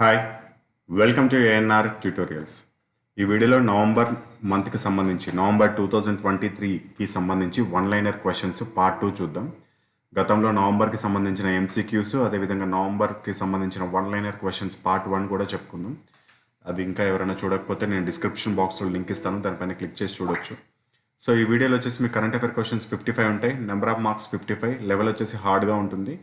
Hi, welcome to ANR ట్యూటోరియల్స్. ఈ వీడియోలో నవంబర్ మంత్కి సంబంధించి నవంబర్ 2023కి సంబంధించి వన్ లైనర్ క్వశ్చన్స్ పార్ట్ 2 చూద్దాం. గతంలో నవంబర్కి సంబంధించిన ఎంసీక్యూస్ అదేవిధంగా నవంబర్కి సంబంధించిన వన్ లైనర్ క్వశ్చన్స్ పార్ట్ 1 కూడా చెప్పుకుందాం. అది ఇంకా ఎవరైనా చూడకపోతే నేను డిస్క్రిప్షన్ బాక్స్లో లింక్ ఇస్తాను, దానిపైన క్లిక్ చేసి చూడొచ్చు. సో ఈ వీడియోలో వచ్చేసి మీ కరెంట్ అఫైర్ క్వశ్చన్స్ 55 ఉంటాయి, నెంబర్ ఆఫ్ మార్క్స్ 55, లెవెల్ వచ్చేసి హార్డ్గా ఉంటుంది.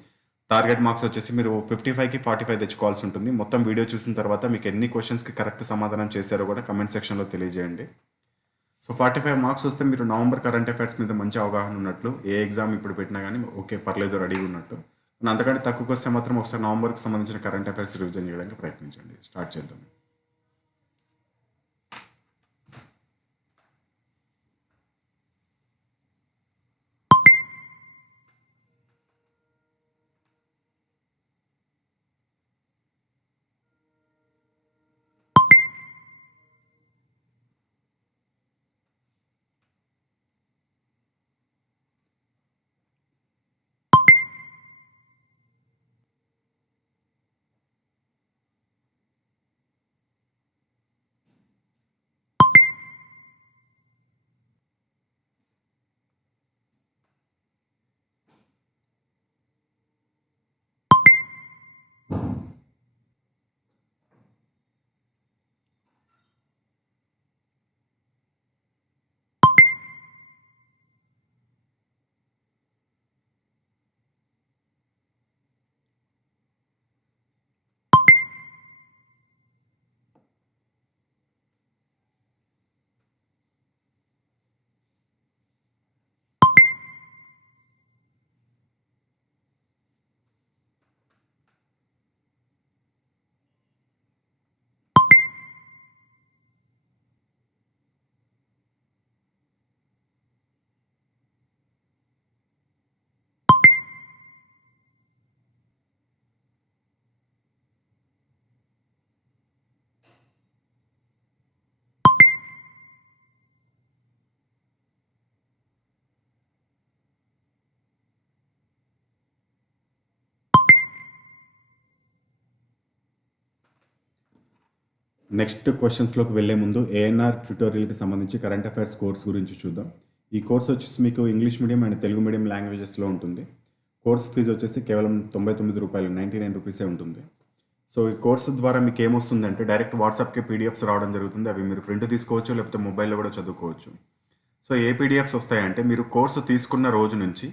టార్గెట్ మార్క్స్ వచ్చేసి మీరు 55కి 45 తెచ్చుకోవాల్సి ఉంటుంది. మొత్తం వీడియో చూసిన తర్వాత మీకు ఎన్ని క్వశ్చన్స్కి కరెక్ట్ సమాధానం చేశారో కూడా కమెంట్ సెక్షన్లో తెలియజేయండి. సో 45 మార్క్స్ వస్తే మీరు నవంబర్ కరెంట్ అఫైర్స్ మీద మంచి అవగాహన ఉన్నట్లు, ఏ ఎగ్జామ్ ఇప్పుడు పెట్టినా కానీ ఓకే పర్లేదు రెడీగా ఉన్నట్టు. అంతకంటే తక్కువకి వస్తే మాత్రం ఒకసారి నవంబర్కి సంబంధించిన కరెంట్ అఫైర్స్ రివిజన్ చేయడానికి ప్రయత్నించండి. స్టార్ట్ చేద్దాం. నెక్స్ట్ క్వశ్చన్స్లోకి వెళ్ళే ముందు ఏఎన్ఆర్ ట్యూటోరియల్కి సంబంధించి కరెంట్ అఫైర్స్ కోర్స్ గురించి చూద్దాం. ఈ కోర్స్ వచ్చేసి మీకు English medium and Telugu medium లాంగ్వేజెస్లో ఉంటుంది. కోర్స్ ఫీజు వచ్చేసి కేవలం 99 రూపాయలు, 99 రూపీసే ఉంటుంది. సో ఈ కోర్స్ ద్వారా మీకు ఏమొస్తుందంటే డైరెక్ట్ వాట్సాప్కి పీడిఎఫ్స్ రావడం జరుగుతుంది. అవి మీరు ప్రింట్ తీసుకోవచ్చు, లేకపోతే మొబైల్లో కూడా చదువుకోవచ్చు. సో ఏ పీడిఎఫ్స్ వస్తాయంటే మీరు కోర్సు తీసుకున్న రోజు నుంచి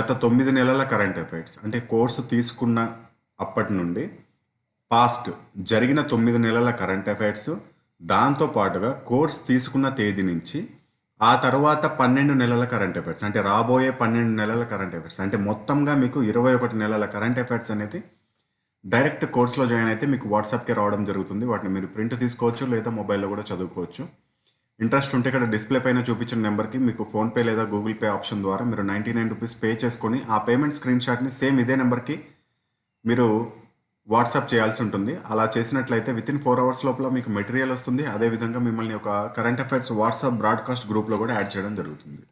గత 9 నెలల కరెంట్ అఫైర్స్, అంటే కోర్సు తీసుకున్న అప్పటి నుండి పాస్ట్ జరిగిన 9 నెలల కరెంట్ అఫైర్స్, దాంతోపాటుగా కోర్స్ తీసుకున్న తేదీ నుంచి ఆ తర్వాత 12 నెలల కరెంట్ అఫైర్స్, అంటే రాబోయే 12 నెలల కరెంట్ అఫైర్స్, అంటే మొత్తంగా మీకు 21 నెలల కరెంట్ అఫైర్స్ అనేది డైరెక్ట్ కోర్స్లో జాయిన్ అయితే మీకు వాట్సాప్కి రావడం జరుగుతుంది. వాటిని మీరు ప్రింట్ తీసుకోవచ్చు, లేదా మొబైల్లో కూడా చదువుకోవచ్చు. ఇంట్రెస్ట్ ఉంటే ఇక్కడ డిస్ప్లే పైన చూపించిన నెంబర్కి మీకు ఫోన్పే లేదా గూగుల్ పే ఆప్షన్ ద్వారా మీరు 99 రూపీస్ పే చేసుకొని ఆ పేమెంట్ స్క్రీన్ షాట్ని సేమ్ ఇదే నెంబర్కి మీరు వాట్సాప్ చేయాల్సి ఉంటుంది. అలా చేసినట్లయితే వితిన్ 4 అవర్స్ లోపల మీకు మెటీరియల్ వస్తుంది. అదేవిధంగా మిమ్మల్ని ఒక కరెంట్ అఫైర్స్ వాట్సాప్ బ్రాడ్కాస్ట్ గ్రూప్లో కూడా యాడ్ చేయడం జరుగుతుంది.